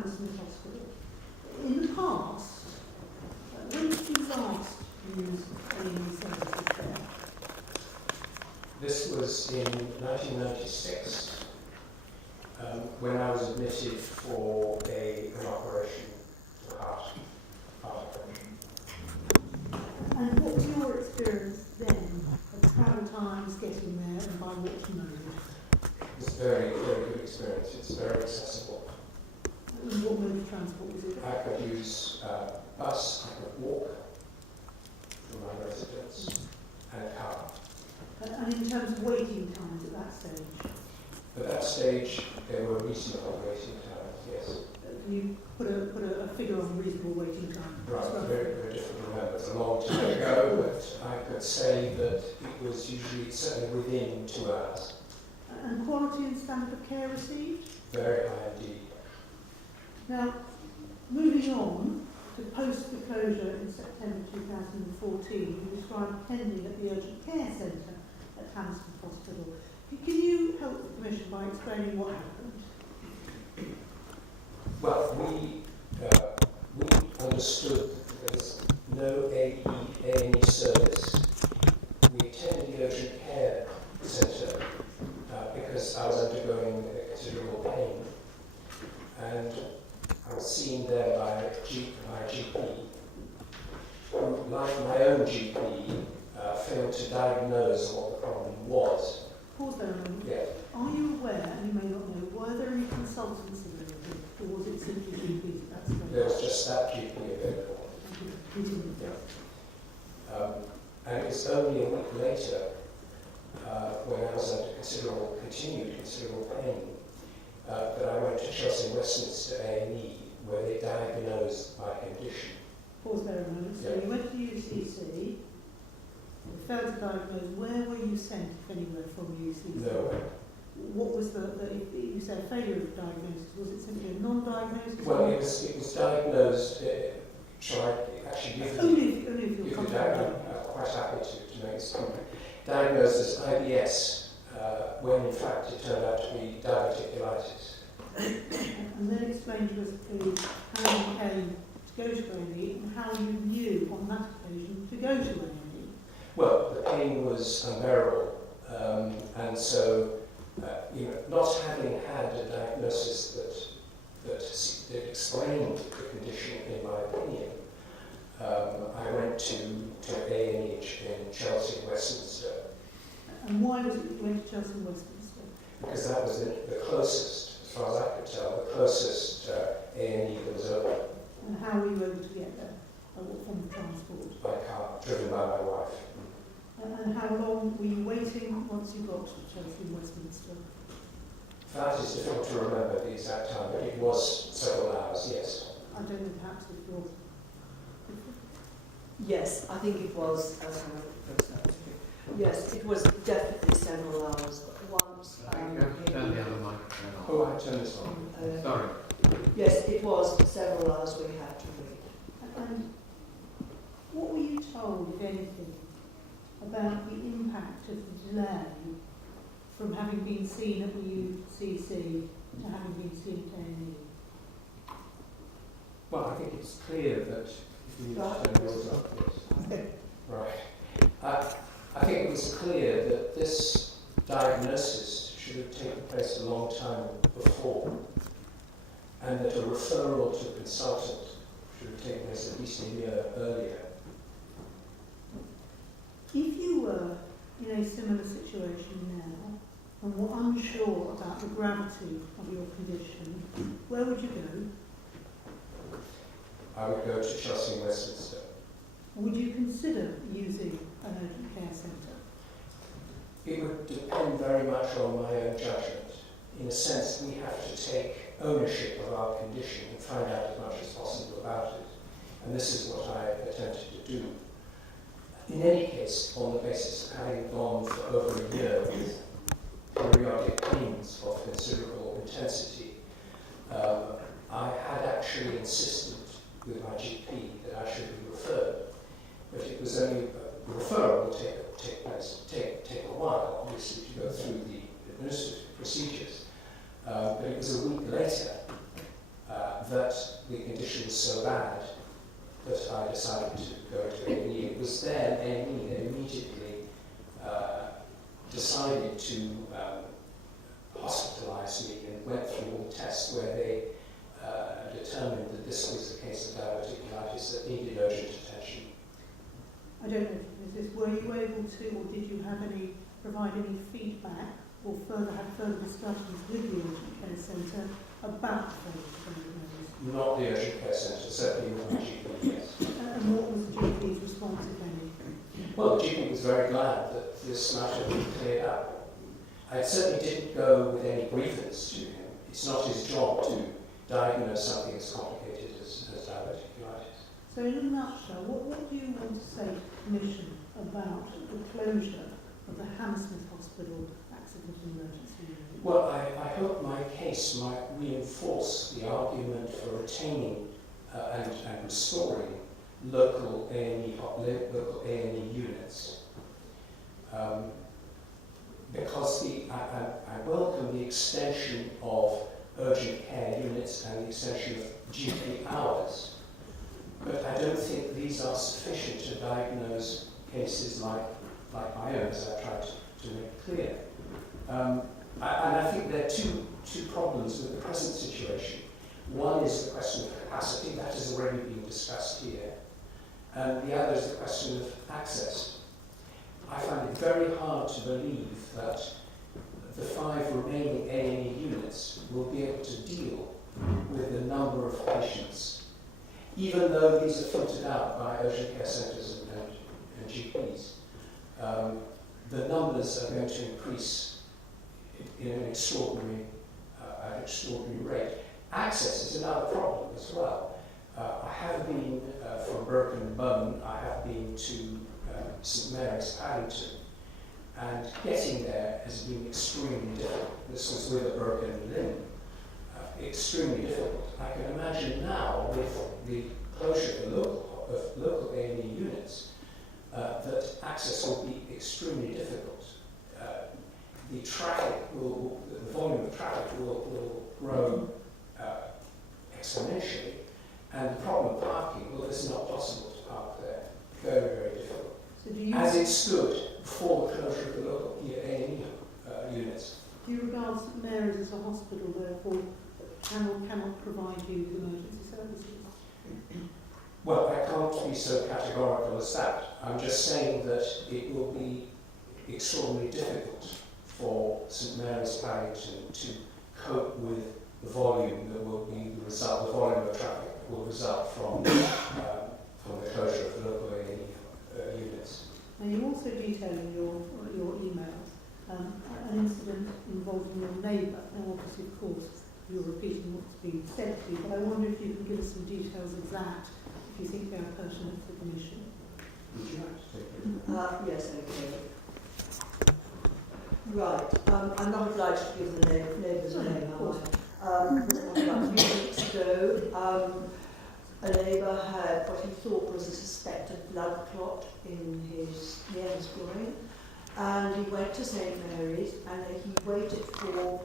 Hammersmith Hospital. In the past, when did you last use A&E services there? This was in 1996, when I was admitted for an operation to heart operation. And what was your experience then of travel times, getting there, and by what mode? It's a very, very good experience. It's very accessible. And what mode of transport was it? I could use bus, I could walk from my residence, and a car. And in terms of waiting times at that stage? At that stage, there were reasonable waiting times, yes. Can you put a figure on reasonable waiting time? Right, very, very difficult to remember. It's a long time ago, but I could say that it was usually certainly within 2 hours. And quality and standard of care received? Very high indeed. Now, moving on to post the closure in September 2014, you described pending at the Urgent Care Centre at Hammersmith Hospital. Can you help the Commission by explaining what happened? Well, we understood that there was no A&E service. We attended the Urgent Care Centre because I was undergoing considerable pain, and I was seen there by my GP, who, like my own GP, failed to diagnose what the problem was. Pause there a moment. Yeah. Are you aware, and you may not know, were there any consultants available, or was it simply GPs at that stage? There was just that GP available. Continue. And it was only a week later, when I was under continued considerable pain, that I went to Chelsea Westminster A&E, where they diagnosed my condition. Pause there a moment. So you went to UCC, you failed to diagnose. Where were you sent, if anywhere, from UCC? Nowhere. What was you said failure of diagnosis? Was it simply a non-diagnosis? Well, it was diagnosed, actually Only if you're comfortable. I'm quite happy to make this comment. Diagnosed as IBS, when in fact it turned out to be diverticulitis. And then explain to us, please, how you came to go to A&E and how you knew on that occasion to go to A&E. Well, the pain was unbearable, and so, not having had a diagnosis that explained the condition, in my opinion, I went to A&E in Chelsea and Westminster. And why was it that you went to Chelsea and Westminster? Because that was the closest, as far as I could tell, the closest A&E that was open. And how were you able to get there? What form of transport? By car, driven by my wife. And how long were you waiting once you got to Chelsea and Westminster? That is difficult to remember the exact time, but it was several hours, yes. I don't know, perhaps if you're... Yes, I think it was, yes, it was definitely several hours, but once... Turn the other microphone on. Oh, I turned this on. Sorry. Yes, it was several hours we had to wait. And what were you told, if anything, about the impact of the delay from having been seen at the UCC to having been seen at A&E? Well, I think it's clear that if you turn yours up, yes. Right. I think it was clear that this diagnosis should have taken place a long time before, and that a referral to a consultant should have taken place at least a year earlier. If you were in a similar situation now and were unsure about the gravity of your condition, where would you go? I would go to Chelsea and Westminster. Would you consider using an urgent care centre? It would depend very much on my own judgment. In a sense, we have to take ownership of our condition and find out as much as possible about it. And this is what I attempted to do. In any case, on the basis of having gone for over a year with periodic pains of considerable intensity, I had actually insisted with my GP that I should be referred. But it was only the referral will take a while, obviously, to go through the administrative procedures. But it was a week later that the condition was so bad that I decided to go to A&E. It was then A&E that immediately decided to hospitalise me and went through all the tests where they determined that this was a case of diverticulitis that needed urgent attention. I don't know if this, were you able to, or did you provide any feedback or have further discussions with the urgent care centre about those? Not the urgent care centre, certainly not the GP, yes. And what was the GP's response, if any? Well, the GP was very glad that this matter had been cleared up. I certainly didn't go with any grievance to him. It's not his job to diagnose something as complicated as diverticulitis. So in a nutshell, what do you want to say to the Commission about the closure of the Hammersmith Hospital Accident and Emergency Unit? Well, I hope my case might reinforce the argument for retaining and restoring local A&E units. Because I welcome the extension of urgent care units and the extension of GP hours, but I don't think these are sufficient to diagnose cases like my own, as I tried to make clear. And I think there are two problems with the present situation. One is the question of capacity, that has already been discussed here, and the other is the question of access. I find it very hard to believe that the 5 remaining A&E units will be able to deal with the number of patients, even though these are filtered out by urgent care centres and GPs. The numbers are going to increase in an extraordinary rate. Access is another problem as well. I have been from Broken Bone, I have been to St Mary's, Paddington, and getting there has been extremely difficult. This was with a broken limb. Extremely difficult. I can imagine now with the closure of local A&E units that access will be extremely difficult. The volume of traffic will grow exponentially, and the problem of parking, well, it's not possible to park there. Very, very difficult. So do you, as it stood before the closure of the local A&E units. do you regard St Mary's as a hospital, therefore, that cannot provide you with emergency services? Well, I can't be so categorical as that. I'm just saying that it will be extraordinarily difficult for St Mary's, Paddington to cope with the volume that will be the result, the volume of traffic that will result from the closure of the local A&E units. Now you also detail in your emails an incident involving your neighbour. Now obviously, of course, you're repeating what's been said to you, but I wonder if you can give us some details of that, if you think they are pertinent for the Commission. Would you like to take it? Yes, okay. Right, I'm not obliged to give the neighbour's name, am I? About 3 weeks ago, a neighbour had what he thought was a suspected blood clot near his groin, and he went to St Mary's and he waited for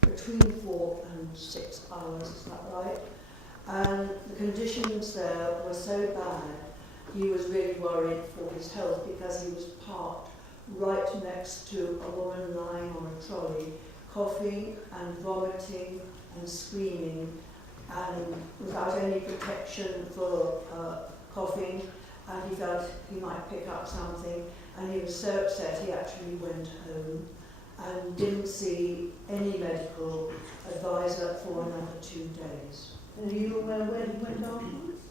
between 4 and 6 hours, is that right? And the conditions there were so bad, he was really worried for his health because he was parked right next to a woman lying on a trolley, coughing and vomiting and screaming, and without any protection for coughing, and he felt he might pick up something, and he was so upset he actually went home and didn't see any medical advisor for another 2 days. And are you aware where he went afterwards?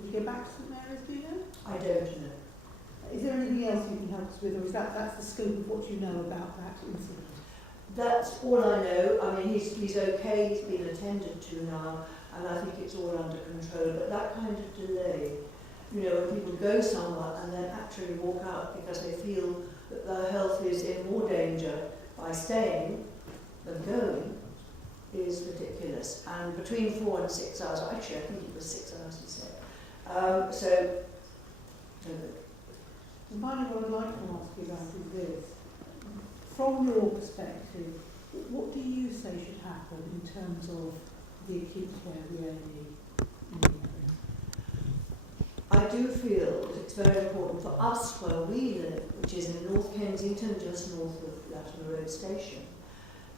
Did he go back to St Mary's, do you know? I don't know. Is there anything else you can help us with, or is that's the scope of what you know about that incident? That's all I know. I mean, he's okay, he's been attended to now, and I think it's all under control. But that kind of delay, you know, when people go somewhere and then actually walk out because they feel that their health is in more danger by staying than going, is ridiculous. And between 4 and 6 hours, actually I think it was 6 hours, he said. And finally, what I'd like to ask you about is this. From your perspective, what do you say should happen in terms of the acute care, the A&E in the area. I do feel that it's very important for us where we live, which is in North Kensington, just north of Latimer Road Station,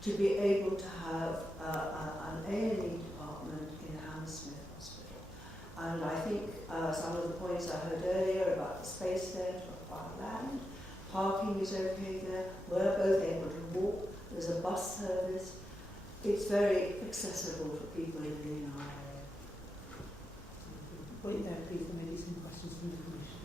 to be able to have an A&E department in Hammersmith Hospital. And I think some of the points I heard earlier about the space there to acquire land, parking is okay there, we're both able to walk, there's a bus service, it's very accessible for people in our area. Wait there, please, there may be some questions from the Commission.